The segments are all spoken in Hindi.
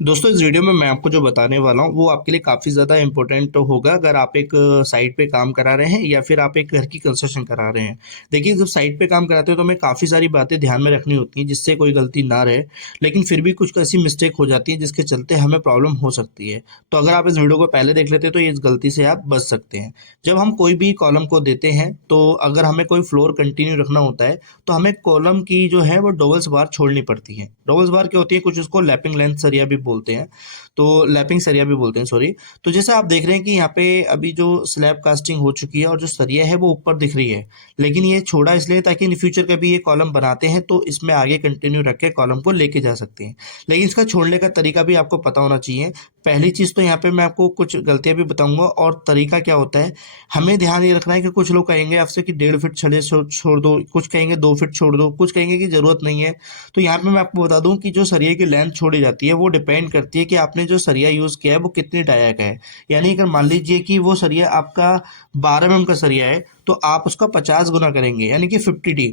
दोस्तों इस वीडियो में मैं आपको जो बताने वाला हूँ वो आपके लिए काफ़ी ज़्यादा इम्पोर्टेंट होगा अगर आप एक साइट पे काम करा रहे हैं या फिर आप एक घर की कंस्ट्रक्शन करा रहे हैं। देखिए जब साइट पे काम कराते हो तो हमें काफ़ी सारी बातें ध्यान में रखनी होती हैं जिससे कोई गलती ना रहे, लेकिन फिर भी कुछ ऐसी मिस्टेक हो जाती है जिसके चलते हमें प्रॉब्लम हो सकती है। तो अगर आप इस वीडियो को पहले देख लेते तो इस गलती से आप बच सकते हैं। जब हम कोई भी कॉलम को देते हैं तो अगर हमें कोई फ्लोर कंटिन्यू रखना होता है तो हमें कॉलम की जो है वो डबल्स बार छोड़नी पड़ती है। डबल्स बार क्या होती है, कुछ उसको लैपिंग लेंथ सरिया भी बोलते हैं, तो लैपिंग सरिया भी बोलते हैं, सॉरी। तो जैसे आप देख रहे हैं कि यहाँ पे अभी जो स्लैब कास्टिंग हो चुकी है और जो सरिया है वो ऊपर दिख रही है, लेकिन ये छोड़ा इसलिए ताकि इन फ्यूचर कभी ये कॉलम बनाते हैं तो इसमें आगे कंटिन्यू रख के कॉलम को लेके जा सकते हैं। लेकिन इसका छोड़ने का तरीका भी आपको पता होना चाहिए। पहली चीज़ तो यहाँ पे मैं आपको कुछ गलतियाँ भी बताऊंगा और तरीका क्या होता है। हमें ध्यान ये रखना है कि कुछ लोग कहेंगे आपसे कि 1.5 फीट छड़े छोड़ दो, कुछ कहेंगे 2 फीट छोड़ दो, कुछ कहेंगे कि जरूरत नहीं है। तो यहाँ पे मैं आपको बता दूं कि जो सरिया की लेंथ छोड़ी जाती है वो डिपेंड करती है कि आपने जो सरिया यूज किया है वो कितनी डाया का है। यानी अगर मान लीजिए कि वो सरिया आपका 12 mm का सरिया है तो आप उसका 50 गुना करेंगे यानी कि 50D।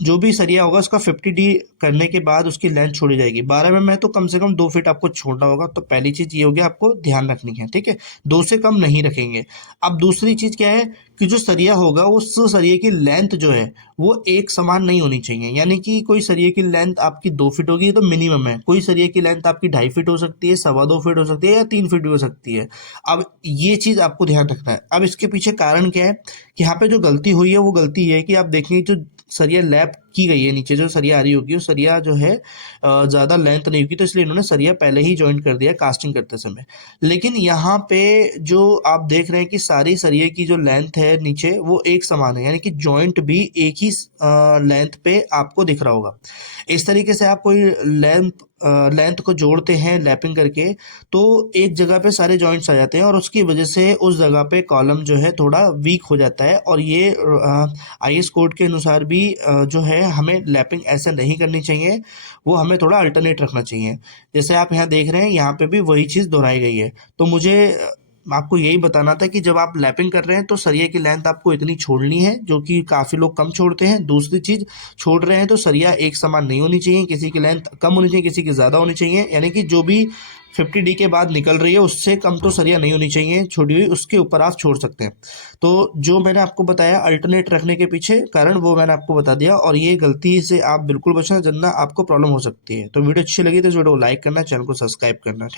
जो भी सरिया होगा उसका 50D करने के बाद उसकी लेंथ छोड़ी जाएगी। 12 mm है तो कम से कम 2 फीट आपको छोड़ना होगा। तो पहली चीज ये होगी, आपको ध्यान रखनी है, ठीक है। 2 से कम नहीं रखेंगे। अब दूसरी चीज क्या है कि जो सरिया होगा उस सरिये की लेंथ जो है वो एक समान नहीं होनी चाहिए। यानी कि कोई सरिये की लेंथ आपकी 2 फीट होगी तो मिनिमम है, कोई सरिये की लेंथ आपकी 2.5 फीट हो सकती है, 2.25 फीट हो सकती है या 3 फीट भी हो सकती है। अब ये चीज आपको ध्यान रखना है। अब इसके पीछे कारण क्या है कि यहाँ पे जो गलती हुई है वो गलती ये है कि आप देखेंगे जो सरिया लैप की गई है, नीचे जो सरिया आ रही होगी वो सरिया जो है ज़्यादा लेंथ नहीं होगी, तो इसलिए इन्होंने सरिया पहले ही ज्वाइंट कर दिया कास्टिंग करते समय। लेकिन यहाँ पे जो आप देख रहे हैं कि सारी सरिये की जो लेंथ है नीचे वो एक समान है, यानी कि जॉइंट भी एक ही लेंथ पे आपको दिख रहा होगा। इस तरीके से आप कोई लेंथ को जोड़ते हैं लैपिंग करके तो एक जगह पे सारे जॉइंट्स आ जाते हैं और उसकी वजह से उस जगह पे कॉलम जो है थोड़ा वीक हो जाता है। और ये आईएस कोड के अनुसार भी जो है हमें लैपिंग ऐसे नहीं करनी चाहिए, वो हमें थोड़ा अल्टरनेट रखना चाहिए। जैसे आप यहाँ देख रहे हैं यहाँ पे भी वही चीज़ दोहराई गई है। तो मुझे आपको यही बताना था कि जब आप लैपिंग कर रहे हैं तो सरिया की लेंथ आपको इतनी छोड़नी है जो कि काफ़ी लोग कम छोड़ते हैं। दूसरी चीज़, छोड़ रहे हैं तो सरिया एक समान नहीं होनी चाहिए, किसी की लेंथ कम होनी चाहिए, किसी की ज़्यादा होनी चाहिए। यानी कि जो भी 50D के बाद निकल रही है उससे कम तो सरिया नहीं होनी चाहिए छोड़ी हुई, उसके ऊपर आप छोड़ सकते हैं। तो जो मैंने आपको बताया अल्टरनेट रखने के पीछे कारण वो मैंने आपको बता दिया, और ये गलती से आप बिल्कुल बचना, वरना आपको प्रॉब्लम हो सकती है। तो वीडियो अच्छी लगी तो इस वीडियो को लाइक करना, चैनल को सब्सक्राइब करना।